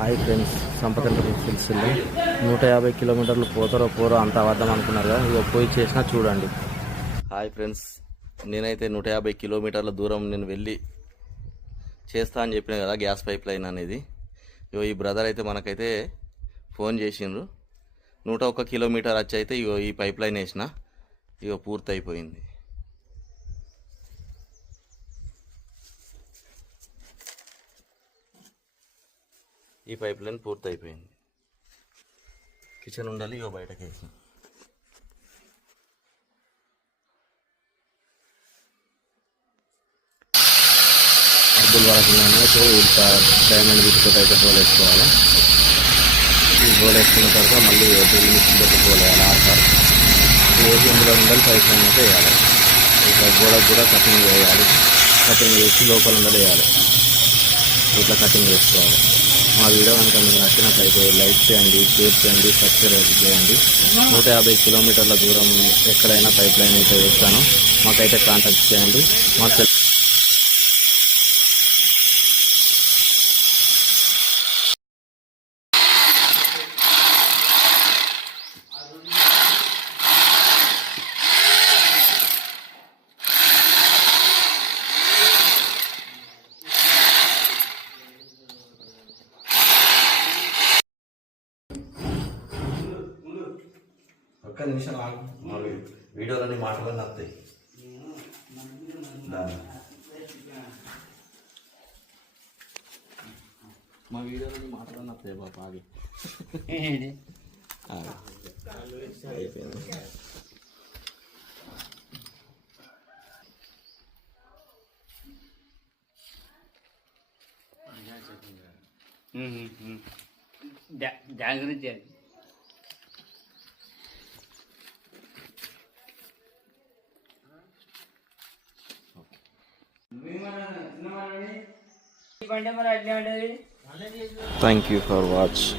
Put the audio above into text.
Hi friends, సంపతండ్రి Sircilla 150 కిలోమీటర్లు Porro అంత అబద్ధం అనుకున్నారు కదా. ఇక పోయి చేసినా చూడండి. హాయ్ ఫ్రెండ్స్, నేనైతే 150 కిలోమీటర్ల దూరం నేను వెళ్ళి చేస్తా అని చెప్పిన కదా గ్యాస్ పైప్ లైన్ అనేది. ఇగో ఈ బ్రదర్ అయితే మనకైతే ఫోన్ చేసిండ్రు. 101 కిలోమీటర్ వచ్చి అయితే ఇగో ఈ పైప్ లైన్ వేసిన, ఇగో పూర్తి అయిపోయింది. ఈ పైప్ లైన్ పూర్తి అయిపోయింది. కిచెన్ ఉండాలి, ఇగో బయటకు వేసిన. అర్ధుల వరకు ఇంత డైమండ్ బిస్కెట్ అయితే పోల్ వేసుకోవాలి. ఈ పోల్ వేసుకున్న తర్వాత మళ్ళీ మిక్సీ పోల్ వేయాలి. ఆర్ఆర్ వేసి ఇందులో ఉండాలి పైప్ లైన్ అయితే వేయాలి. ఇట్లా గోడకు కూడా కటింగ్ వేయాలి. కటింగ్ వేసి లోపల ఉండాలి వేయాలి. ఇట్లా కటింగ్ వేసుకోవాలి. మా వీడియో కనుక మీకు నచ్చినట్లయితే లైక్ చేయండి, షేర్ చేయండి, సబ్స్క్రైబ్ చేయండి. 150 కిలోమీటర్ల దూరం ఎక్కడైనా పైప్ లైన్ అయితే వేస్తాను. మాకైతే కాంటాక్ట్ చేయండి. మాకు ఒక్క నిమిషం ఆగు. మా వీడియోలన్నీ మాటలన్నీ వస్తాయి. మా వీడియోలన్నీ మాటలన్నీ వస్తాయి బాబా. ఆగి అయిపోయింది. జాగ్రత్త. Thank you for watching.